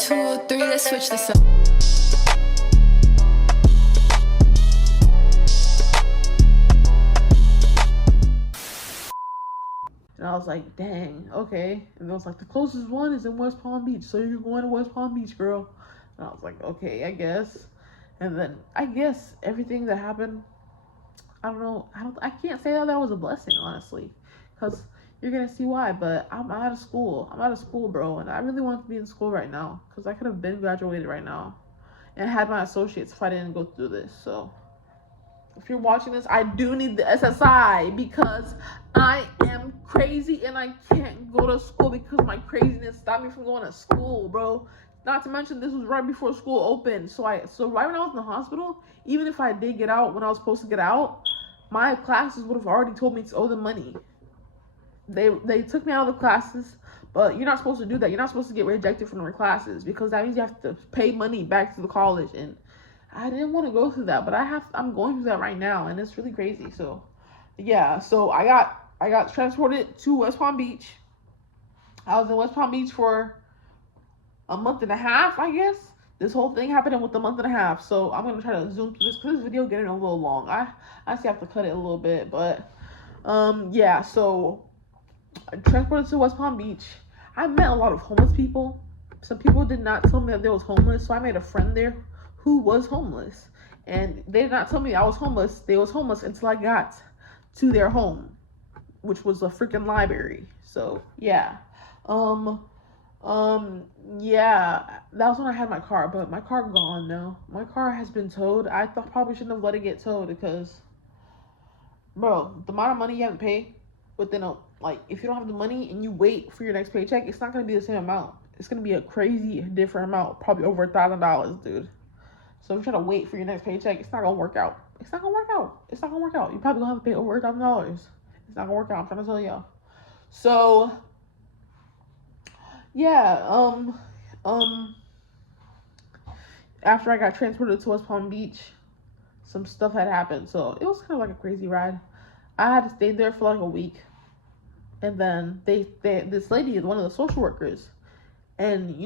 2, 3, let's switch this up. And I was like, dang, okay. And it was like, the closest one is in West Palm Beach, so you're going to West Palm Beach, girl. And I was like, okay, I guess. And then I guess everything that happened, I don't know, I can't say that was a blessing, honestly, because you're gonna see why. But I'm out of school. I'm out of school, bro, and I really want to be in school right now because I could have been graduated right now and had my associates if I didn't go through this. So if you're watching this, I do need the SSI because I am crazy and I can't go to school because my craziness stopped me from going to school, bro. Not to mention this was right before school opened. So right when I was in the hospital, even if I did get out when I was supposed to get out, my classes would have already told me to owe them money. They took me out of the classes, but you're not supposed to do that. You're not supposed to get rejected from your classes because that means you have to pay money back to the college, and I didn't want to go through that, but I'm going through that right now, and it's really crazy. So yeah, so I got transported to West Palm Beach. I was in West Palm Beach for a month and a half, I guess. This whole thing happened with a month and a half. So I'm gonna try to zoom through this because this video getting a little long. I actually have to cut it a little bit, but yeah. So I transported to West Palm Beach. I met a lot of homeless people. Some people did not tell me that they was homeless, so I made a friend there who was homeless, and they did not tell me I was homeless. They was homeless until I got to their home, which was a freaking library. So yeah. Yeah, that was when I had my car, but my car gone now. My car has been towed. I thought probably shouldn't have let it get towed because, bro, the amount of money you have to pay within if you don't have the money and you wait for your next paycheck, it's not gonna be the same amount. It's gonna be a crazy different amount, probably over $1,000, dude. So if you try to wait for your next paycheck, it's not gonna work out. It's not gonna work out. It's not gonna work out. You probably gonna have to pay over $1,000. It's not gonna work out. I'm trying to tell y'all. So yeah, after I got transported to West Palm Beach, some stuff had happened. So it was kind of like a crazy ride. I had to stay there for like a week, and then this lady is one of the social workers, and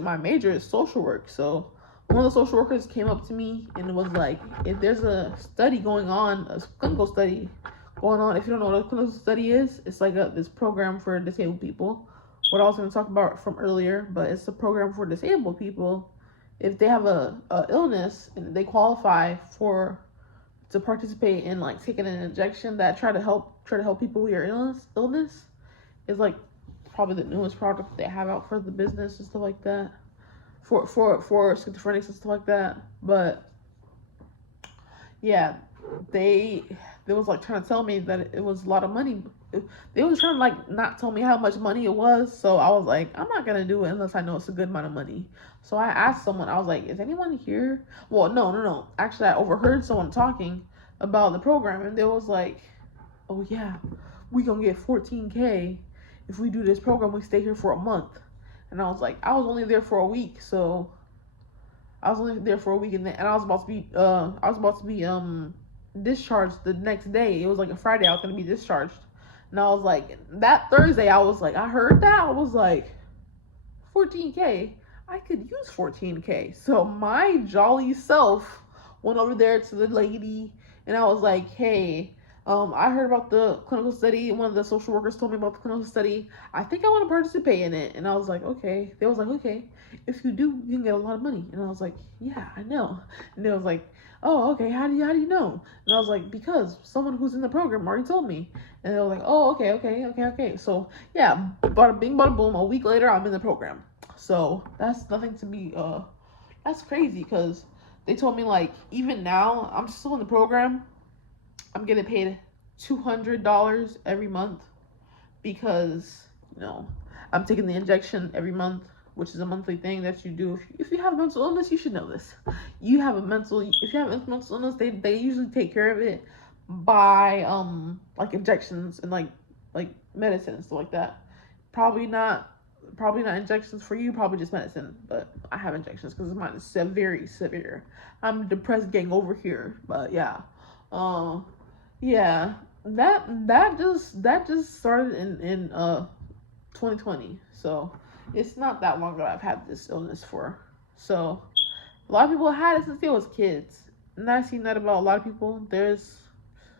my major is social work. So one of the social workers came up to me and was like, if there's a study going on, a clinical study going on, if you don't know what a clinical study is, it's like this program for disabled people. What I was going to talk about from earlier, but it's a program for disabled people. If they have a illness and they qualify to participate in like taking an injection that try to help people with your illness is like probably the newest product they have out for the business and stuff like that, for schizophrenics and stuff like that. But yeah, they was like trying to tell me that it was a lot of money. They was trying to like not tell me how much money it was, so I was like, I'm not gonna do it unless I know it's a good amount of money. So I asked someone, I was like, is anyone here? Well, no. Actually, I overheard someone talking about the program, and they was like, oh yeah, we gonna get $14K if we do this program. We stay here for a month. And I was like, I was only there for a week, so I was only there for a week, and I was about to be discharged the next day. It was like a Friday. I was gonna be discharged. And I was like, that Thursday, I was like, I heard that. I was like, $14K? I could use $14K. So my jolly self went over there to the lady, and I was like, hey, I heard about the clinical study. One of the social workers told me about the clinical study. I think I want to participate in it. And I was like, okay. They was like, okay, if you do, you can get a lot of money. And I was like, yeah, I know. And they was like, oh, okay, how do you know? And I was like, because someone who's in the program already told me. And they were like, oh, okay. So yeah, bada bing, bada boom. A week later, I'm in the program. So that's nothing to me. That's crazy because they told me like even now I'm still in the program. I'm getting paid $200 every month because I'm taking the injection every month, which is a monthly thing that you do. If you have mental illness, you should know this. If you have mental illness, they usually take care of it by like injections and like medicine and stuff like that. Probably not injections for you, probably just medicine, but I have injections because mine is very severe. I'm depressed getting over here, but yeah. Yeah, that just started in 2020. So it's not that long ago I've had this illness for. So a lot of people had it since they was kids, and I've seen that about a lot of people. There's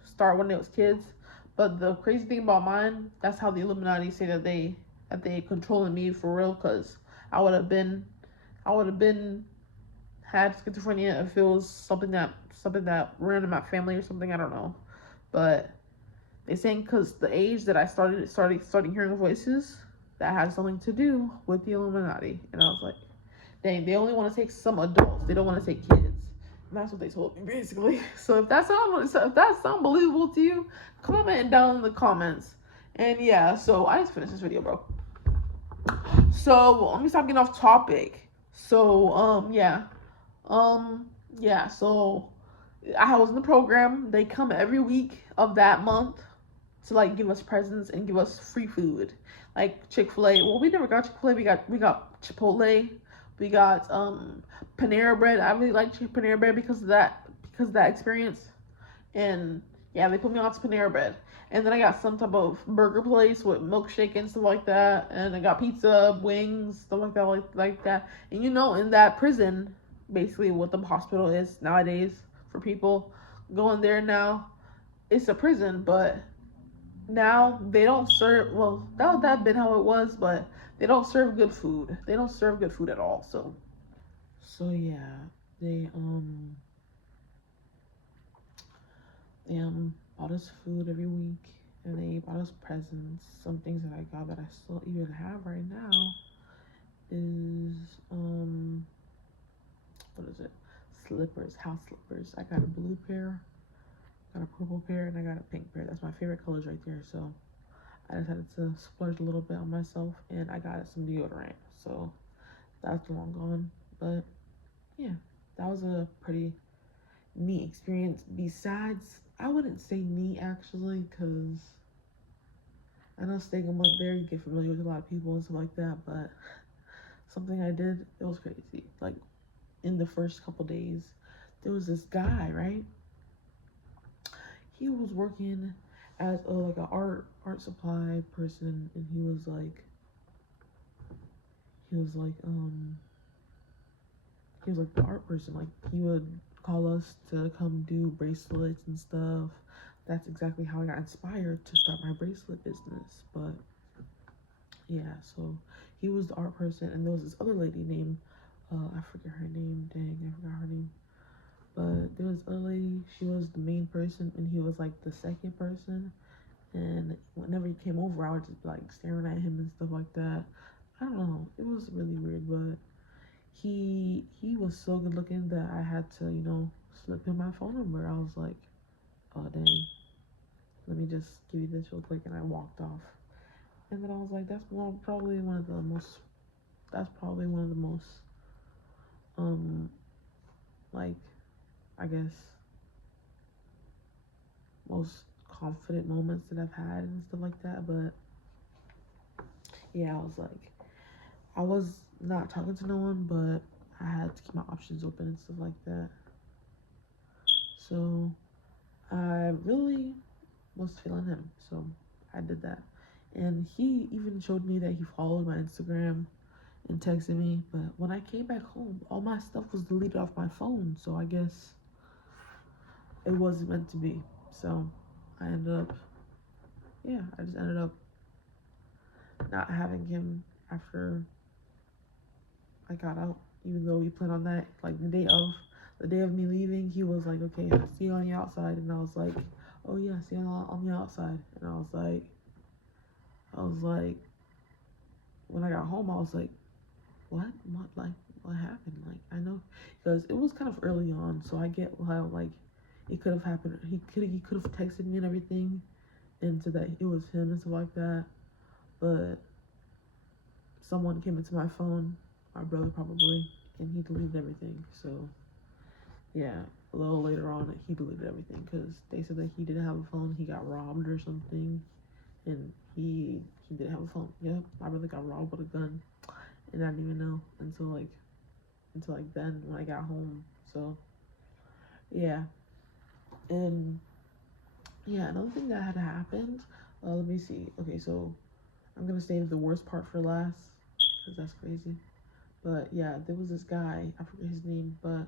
start when they was kids, but the crazy thing about mine, that's how the Illuminati say that they controlling me for real. Cause I would have been I would have been had schizophrenia if it was something that ran in my family or something. I don't know, but they saying because the age that I starting hearing voices, that has something to do with the Illuminati, and I was like, dang, they only want to take some adults. They don't want to take kids. And that's what they told me basically. So if that sounds believable to you, comment down in the comments. And yeah, so I just finished this video, bro. So let me stop getting off topic. So yeah. So I was in the program. They come every week of that month to like give us presents and give us free food, like Chick-fil-A. Well, we never got Chick-fil-A. We got Chipotle. We got Panera Bread. I really like Panera Bread because of that experience. And yeah, they put me on to Panera Bread. And then I got some type of burger place with milkshake and stuff like that. And I got pizza, wings, stuff like that. And in that prison, basically what the hospital is nowadays for people going there now, it's a prison, but now they don't serve. Well, that have been how it was, but they don't serve good food. They don't serve good food at all. So yeah, they bought us food every week, and they bought us presents. Some things that I got that I still even have right now is what is it? Slippers, house slippers. I got a blue pair, got a purple pair, and I got a pink pair. That's my favorite colors right there. So I decided to splurge a little bit on myself, and I got some deodorant. So that's long gone, but yeah, that was a pretty neat experience. Besides, I wouldn't say neat actually, because I know staying a month there, you get familiar with a lot of people and stuff like that. But something I did, it was crazy. Like in the first couple days, there was this guy, right? He was working as like an art supply person, and he was like the art person. Like he would call us to come do bracelets and stuff. That's exactly how I got inspired to start my bracelet business. But yeah, so he was the art person, and there was this other lady named I forget her name. Dang, I forgot her name. But there was a lady. She was the main person, and he was like the second person. And whenever he came over, I would just be like staring at him and stuff like that. I don't know. It was really weird, but he was so good looking that I had to, slip him my phone number. I was like, oh dang, let me just give you this real quick, and I walked off. And then I was like, that's probably one of the most, like, I guess, most confident moments that I've had and stuff like that. But yeah, I was not talking to no one, but I had to keep my options open and stuff like that. So I really was feeling him, so I did that. And he even showed me that he followed my Instagram and texted me. But when I came back home, all my stuff was deleted off my phone, so I guess it wasn't meant to be. So I just ended up not having him after I got out, even though we planned on that. Like the day of me leaving, he was like, "Okay, I'll see you on the outside," and I was like, "Oh yeah, see you on the outside." And I was like, when I got home, I was like, what happened? Like, I know, because it was kind of early on, so I get how like it could have happened. He could have texted me and everything, and said that it was him and stuff like that, but someone came into my phone, my brother probably, and he deleted everything. So yeah, a little later on, he deleted everything because they said that he didn't have a phone. He got robbed or something, and he didn't have a phone. Yep, my brother got robbed with a gun, and I didn't even know until then when I got home. So yeah, and yeah, another thing that had happened. Let me see. Okay, so I'm gonna save the worst part for last, because that's crazy. But yeah, there was this guy, I forget his name, but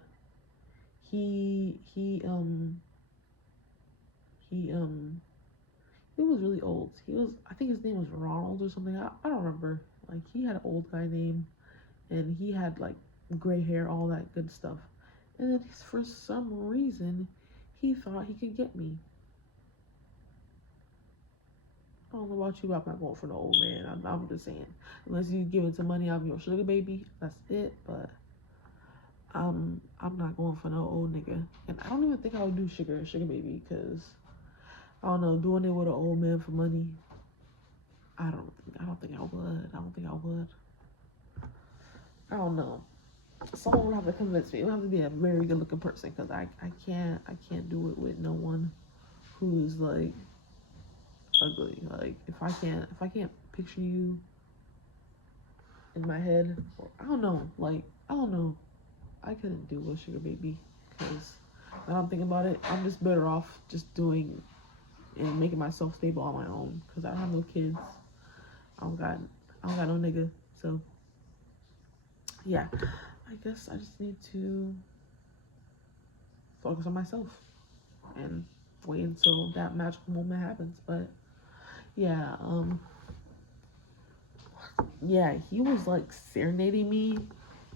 he he he was really old. He was, I think his name was Ronald or something. I don't remember. Like he had an old guy name, and he had like gray hair, all that good stuff. And then for some reason, he thought he could get me. I don't know about you, but I'm not going for no old man. I'm just saying, unless you give it some money, I'm your sugar baby. That's it. But I'm not going for no old nigga. And I don't even think I would do sugar baby, because I don't know, doing it with an old man for money. I don't think I would. I don't think I would. I don't know. Someone would have to convince me. It would have to be a very good looking person, because I can't do it with no one who's like ugly. Like if I can't picture you in my head, or I don't know, like I don't know, I couldn't do a sugar baby, because when I'm thinking about it, I'm just better off just doing and making myself stable on my own, because I don't have no kids. I don't got I don't got no nigga. So yeah, I guess I just need to focus on myself and wait until that magical moment happens. But yeah, yeah, he was like serenading me,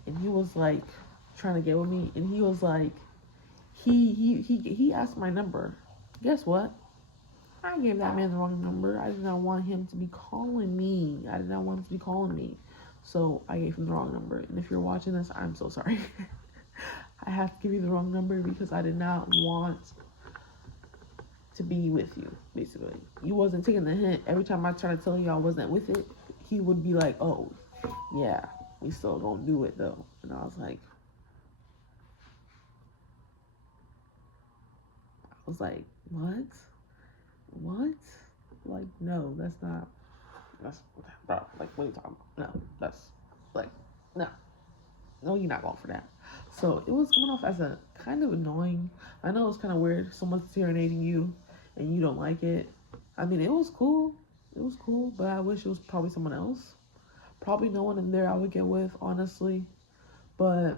and he was like trying to get with me, and he was like, he asked my number. Guess what? I gave that man the wrong number. I did not want him to be calling me. I did not want him to be calling me. So I gave him the wrong number. And if you're watching this, I'm so sorry. I have to give you the wrong number, because I did not want to be with you, basically. You wasn't taking the hint. Every time I tried to tell you I wasn't with it, he would be like, oh, yeah, we still gonna do it though. And I was like, what? What? Like, no, that's, bro, like, what are you talking about? No, that's, like, no. No, you're not going for that. So it was coming off as a kind of annoying. I know it's kind of weird. Someone's serenading you and you don't like it. I mean, it was cool. It was cool, but I wish it was probably someone else. Probably no one in there I would get with, honestly. But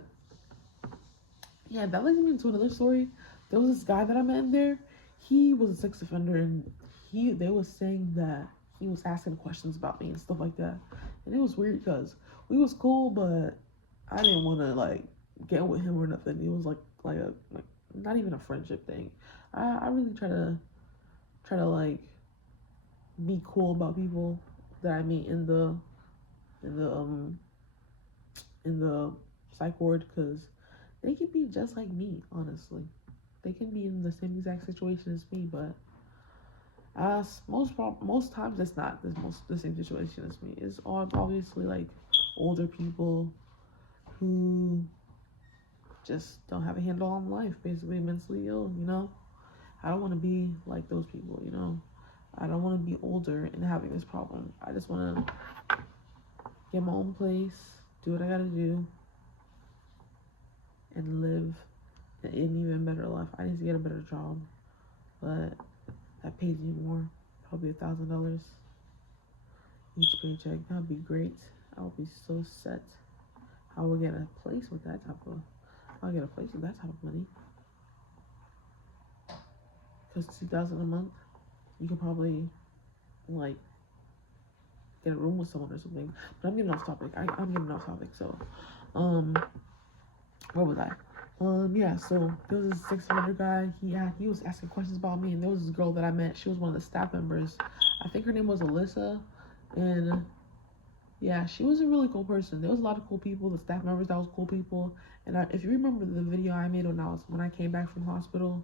yeah, that leads me into another story. There was this guy that I met in there. He was a sex offender, and they was saying that he was asking questions about me and stuff like that. And it was weird, because we was cool, but I didn't want to like get with him or nothing. It was like a like not even a friendship thing. I really try to like be cool about people that I meet in in the um in the psych ward, because they can be just like me, honestly. They can be in the same exact situation as me, but most times it's not the same situation as me. It's all obviously like older people who just don't have a handle on life, basically mentally ill, you know? I don't want to be like those people, you know? I don't want to be older and having this problem. I just want to get my own place, do what I gotta do, and live an even better life. I need to get a better job, but that pays me more, probably $1,000 each paycheck. That'd be great. I would be so set. I will get a place with that type of. I'll get a place with that type of money. Because $2,000 a month, you could probably like get a room with someone or something. But I'm getting off topic. I'm getting off topic. So, where was I? Yeah. So there was this 600 guy. He was asking questions about me, and there was this girl that I met. She was one of the staff members. I think her name was Alyssa, and yeah, she was a really cool person. There was a lot of cool people. The staff members, that was cool people. And if you remember the video I made when I came back from hospital,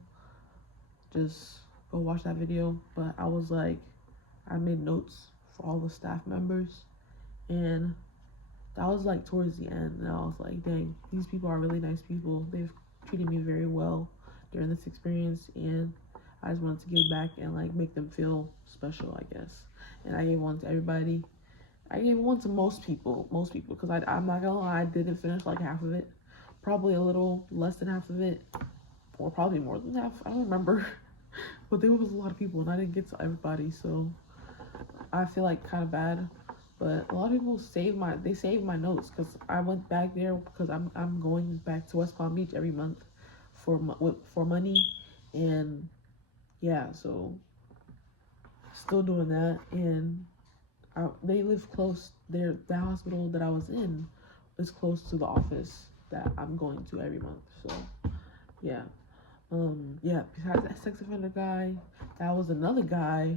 just go watch that video. But I was like, I made notes for all the staff members, and that was like towards the end. And I was like, dang, these people are really nice people. They've treated me very well during this experience, and I just wanted to give back and like make them feel special, I guess. And I gave one to everybody. I gave one to most people, because I'm not gonna lie, I didn't finish like half of it. Probably a little less than half of it, or probably more than half. I don't remember. But there was a lot of people, and I didn't get to everybody, so I feel like kind of bad. But a lot of people saved my notes because I went back there because I'm going back to West Palm Beach every month for money, and yeah, so still doing that. And they live close. The hospital that I was in is close to the office that I'm going to every month. So yeah, yeah. Besides that sex offender guy, that was another guy.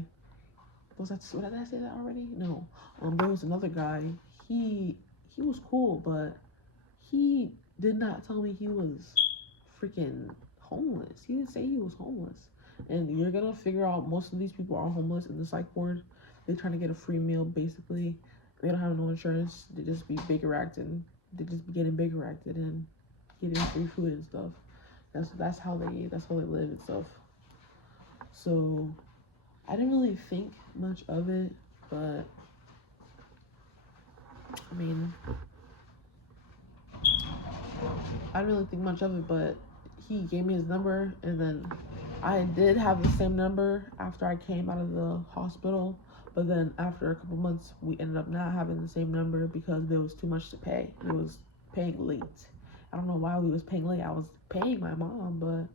Did I say that already? No. There was another guy. He he was cool, but he did not tell me he was freaking homeless. He didn't say he was homeless. And you're gonna figure out most of these people are homeless in the psych ward. They're trying to get a free meal basically. They don't have no insurance. They just be bigger acting. They just be getting bigger acted and getting free food and stuff. That's how they live and stuff. So I didn't really think much of it, but I mean, I didn't really think much of it, but he gave me his number, and then I did have the same number after I came out of the hospital. But then after a couple months, we ended up not having the same number because there was too much to pay. It was paying late. I don't know why we was paying late. I was paying my mom, but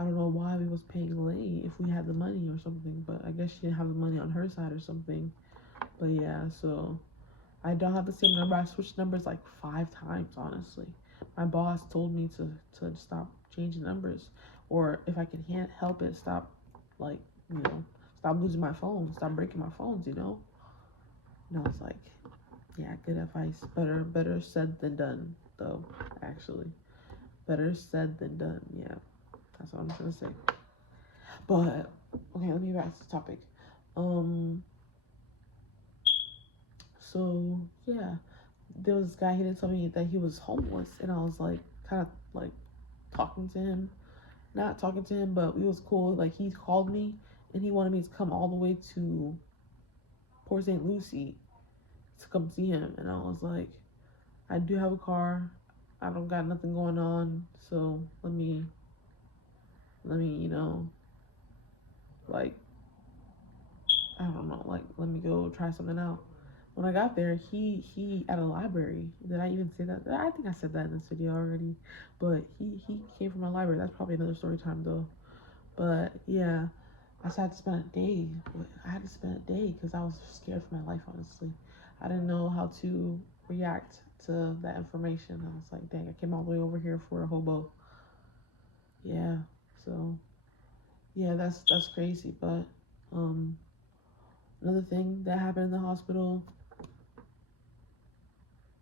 I don't know why we was paying late if we had the money or something. But I guess she didn't have the money on her side or something. But yeah, so I don't have the same number. I switched numbers like 5 times, honestly. My boss told me to stop changing numbers, or if I can help it, stop, like, stop losing my phone, stop breaking my phones, And I was like, yeah, good advice. Better said than done, though, actually. Better said than done, yeah. That's what I'm trying to say. But, okay, let me get back to the topic. So, yeah. There was this guy, he didn't tell me that he was homeless, and I was like, kind of like talking to him, not talking to him, but it was cool. Like, he called me and he wanted me to come all the way to Port St. Lucie to come see him, and I was like, I do have a car, I don't got nothing going on, so let me like, I don't know, like, let me go try something out. When I got there, he at a library. Did I even say that? I think I said that in this video already. But he came from a library. That's probably another story time though. But yeah, I just had to spend a day. I had to spend a day because I was scared for my life. Honestly, I didn't know how to react to that information. I was like, dang, I came all the way over here for a hobo. Yeah. So yeah, that's crazy. But another thing that happened in the hospital.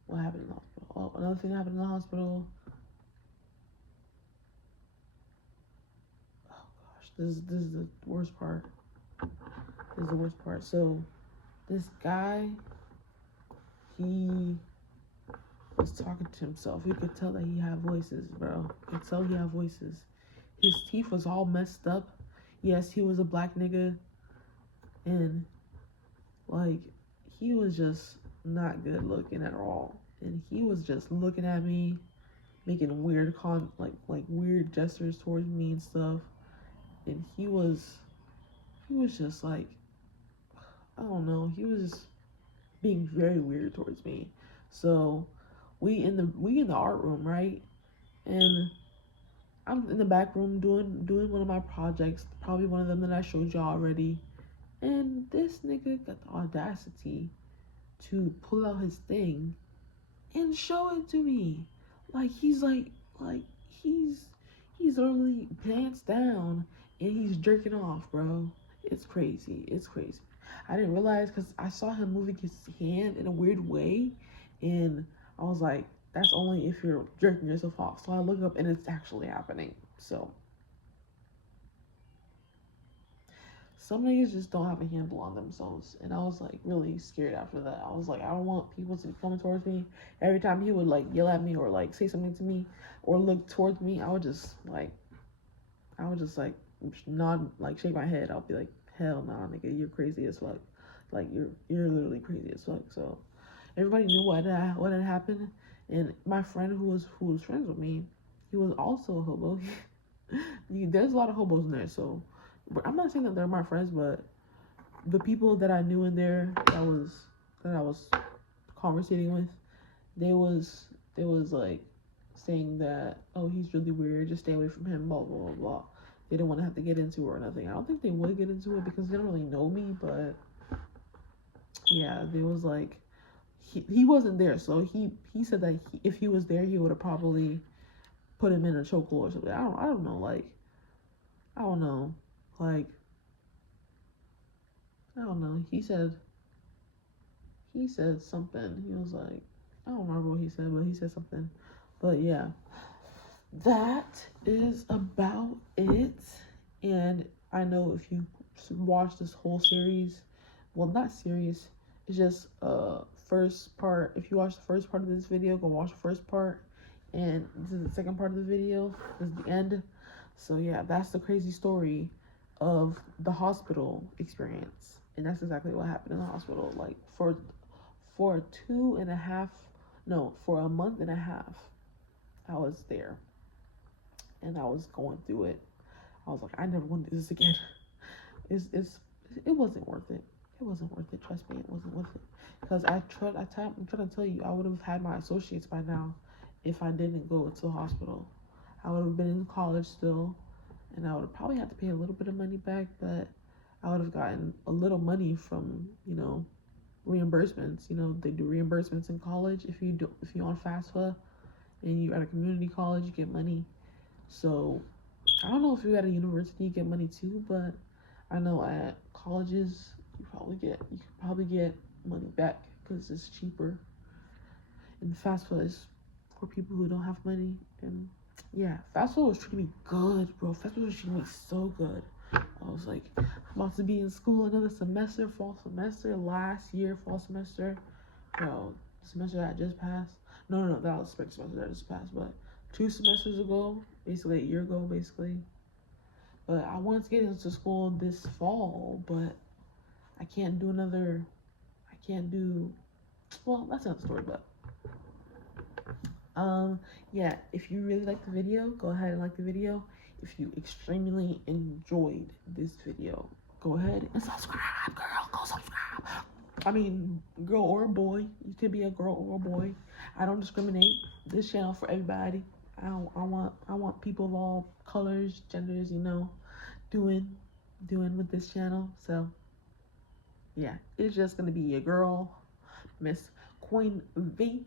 What happened in the hospital? Oh, another thing that happened in the hospital. Oh gosh, this is the worst part. This is the worst part. So this guy, he was talking to himself. You could tell that he had voices, bro. You could tell he had voices. His teeth was all messed up. Yes, he was a black nigga, and like he was just not good looking at all. And he was just looking at me, making weird like weird gestures towards me and stuff. And he was just like, I don't know, he was just being very weird towards me. So we in the art room, right? And I'm in the back room doing one of my projects, probably one of them that I showed you already. And this nigga got the audacity to pull out his thing and show it to me. Like like he's literally pants down and he's jerking off, bro. It's crazy. It's crazy. I didn't realize because I saw him moving his hand in a weird way, and I was like, that's only if you're jerking yourself off. So I look up and it's actually happening. So some niggas just don't have a handle on themselves, and I was like really scared after that. I was like, I don't want people to be coming towards me. Every time he would like yell at me or like say something to me or look towards me, I would just like nod, like shake my head. I'll be like, hell nah, nigga, you're crazy as fuck. Like you're literally crazy as fuck. So everybody knew what had happened, and my friend who was friends with me, he was also a hobo. There's a lot of hobos in there, so I'm not saying that they're my friends, but the people that I knew in there that I was conversating with, they was like saying that, oh, he's really weird, just stay away from him, blah blah blah blah. They didn't want to have to get into it or nothing. I don't think they would get into it because they don't really know me, but yeah, they was like he wasn't there, so he said that if he was there, he would have probably put him in a chokehold or something. I don't know, like I don't know, like I don't know. He said something. He was like, I don't remember what he said, but he said something. But yeah, that is about it. And I know if you watch this whole series, well, not series, it's just first part. If you watch the first part of this video, go watch the first part, and this is the second part of the video. This is the end. So yeah, that's the crazy story of the hospital experience, and that's exactly what happened in the hospital. Like for 2.5, no, for a month and a half, I was there, and I was going through it. I was like, I never want to do this again. It's it wasn't worth it. It wasn't worth it. Trust me, it wasn't worth it. Because I'm trying to tell you, I would have had my associates by now if I didn't go to the hospital. I would have been in college still, and I would have probably had to pay a little bit of money back, but I would have gotten a little money from, reimbursements. They do reimbursements in college if you're on FAFSA and you're at a community college, you get money. So I don't know if you're at a university, you get money too, but I know at colleges you probably get money back because it's cheaper. And FAFSA is for people who don't have money. And yeah, FAFSA was treating me good, bro. FAFSA was treating me so good. I was like, I'm about to be in school another semester, fall semester, last year, fall semester. Bro, the semester that I just passed. No, that was the spring semester that I just passed, but 2 semesters ago, basically a year ago, basically. But I wanted to get into school this fall, but I can't do another. I can't do. Well, that's another story, but yeah. If you really like the video, go ahead and like the video. If you extremely enjoyed this video, go ahead and subscribe, girl. Go subscribe. I mean, girl or boy. You could be a girl or a boy. I don't discriminate. This channel for everybody. I want people of all colors, genders, doing with this channel. So yeah, it's just gonna be your girl, Miss Queen V.